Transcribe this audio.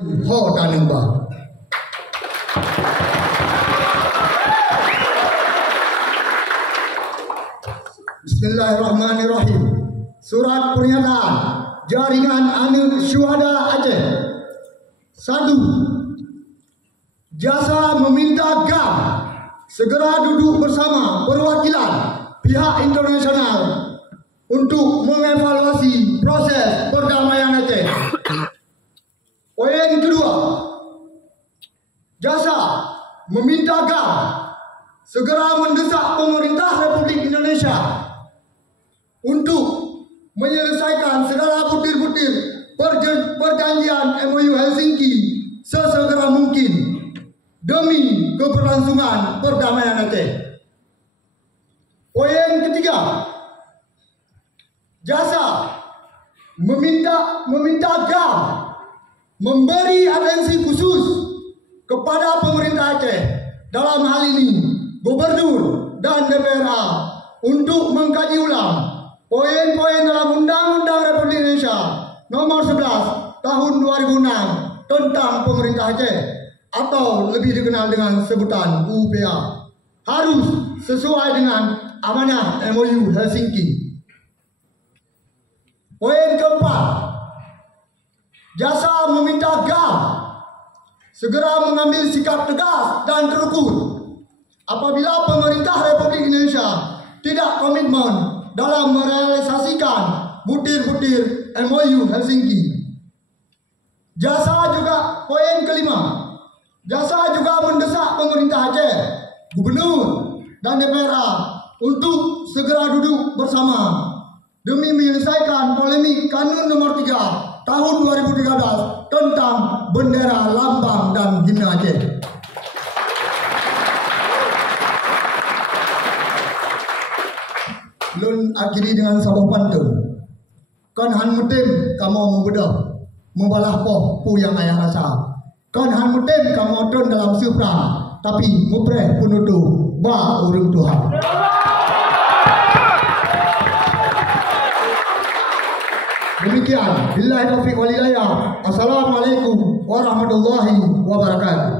Ho taneng ba. Bismillahirrahmanirrahim. Surat pernyataan Jaringan Anil Syuhada Aceh. 1. Jasa meminta GAM segera duduk bersama perwakilan pihak internasional untuk mengevaluasi proses perdamaian Aceh. Poin kedua, Jasa meminta GAM segera mendesak pemerintah Republik Indonesia untuk menyelesaikan segala butir-butir perjanjian MOU Helsinki sesegera mungkin demi keberlangsungan perdamaian Aceh. Poin ketiga, Jasa meminta GAM memberi atensi khusus kepada pemerintah Aceh, dalam hal ini Gubernur dan DPRA, untuk mengkaji ulang poin-poin dalam Undang-Undang Republik Indonesia Nomor 11 Tahun 2006 tentang pemerintah Aceh, atau lebih dikenal dengan sebutan UPA, harus sesuai dengan amanah MOU Helsinki. Poin keempat, Jasa meminta GAM segera mengambil sikap tegas dan terukur apabila pemerintah Republik Indonesia tidak komitmen dalam merealisasikan butir-butir MOU Helsinki. Jasa juga, poin kelima, Jasa juga mendesak pemerintah Aceh, Gubernur dan DPRA untuk segera duduk bersama demi menyelesaikan polemik Kanun Nomor 3 Tahun 2013 tentang bendera, lambang dan himne Aceh. Lun akhiri dengan sebuah pantun. Kan han mutim kamu membedah, membalah poh pu yang ayah rasa. Kan han mutim kamu don dalam supra, tapi mupreh penutup ba urung Tuhan. Demikian, billahi taufiq wal hidayah. Assalamualaikum warahmatullahi wabarakatuh.